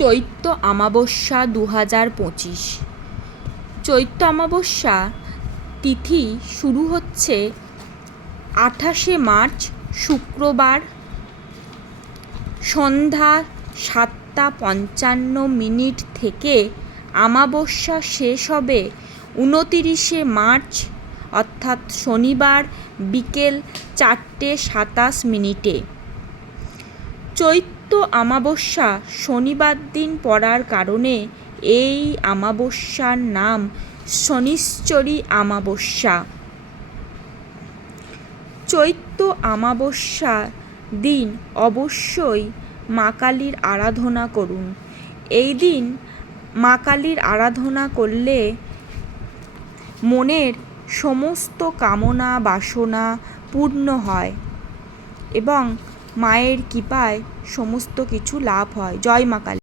চৈত্র অমাবস্যা 2025। চৈত্র অমাবস্যা তিথি শুরু হচ্ছে 28শে মার্চ শুক্রবার সন্ধ্যা 7:55 থেকে। অমাবস্যা শেষ হবে 29শে মার্চ অর্থাৎ শনিবার বিকেল 4:27। চৈত্র অমাবস্যা শনিবার দিন পড়ার কারণে এই অমাবস্যার নাম শনিশ্চরী অমাবস্যা। চৈত্র অমাবস্যার দিন অবশ্যই মা কালীর আরাধনা করুন। এই দিন মা কালীর আরাধনা করলে মনের সমস্ত কামনা বাসনা পূর্ণ হয় এবং মায়ের কৃপায় সমস্ত কিছু লাভ হয়। জয় মা কালী।